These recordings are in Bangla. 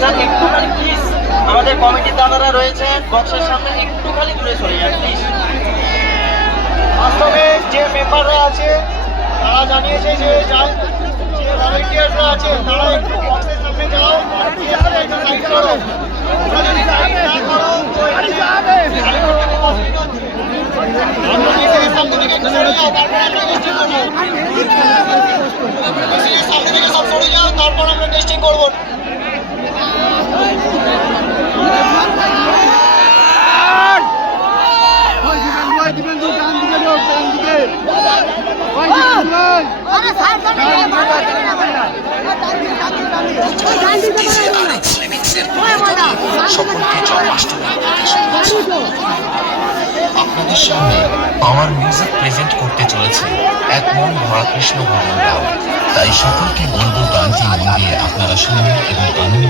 চান একটুখানি প্লিজ আমাদের কমিটির দাদারা রয়েছে, বক্সের সামনে একটুখানি দূরে সরে যান প্লিজ বাস্তবে যে মেম্বাররা আছে, তারা জানিয়েছে যে যা- যে ভলেন্টিয়াররা আছে, তারা একটু বক্সের সামনে যাও সামনে testing করব। মেশিনের সামনে থেকে সব সরে যাও, তারপর আমরা টেস্টিং করব আরে সাইড করে গান দিতে পারো না ওই মজা আপনাদের সামনে পাওয়ার মিউজিক প্রেজেন্ট করতে চলেছে এক মন ভরা কৃষ্ণ তাই সকলকে বলব গানটি মন দিয়ে আপনারা শুনুন এবং আনন্দ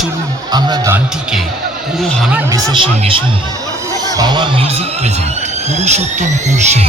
চলুন আমরা গানটিকে পুরো হামিং বেসের সঙ্গে শুনব। Power music present Purushottampur Singh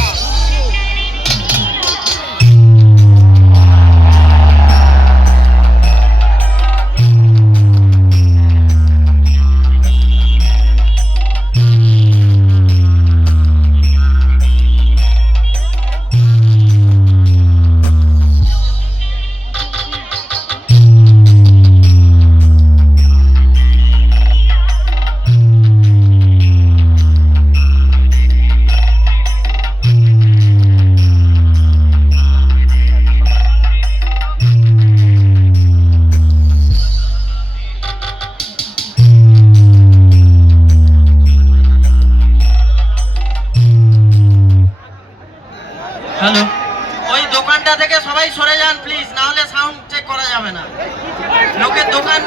hello. ওই দোকানটা থেকে সবাই সরে যান প্লিজ না হলে সাউন্ড চেক করা যাবে না। লোকের দোকান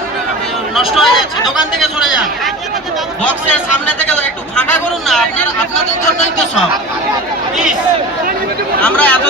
নষ্ট হয়ে যাচ্ছে। দোকান থেকে সরে যান। বক্সের সামনে থেকে একটু ফাঁকা করুন না। আপনার আপনাদের জন্যই তো সব। প্লিজ আমরা এত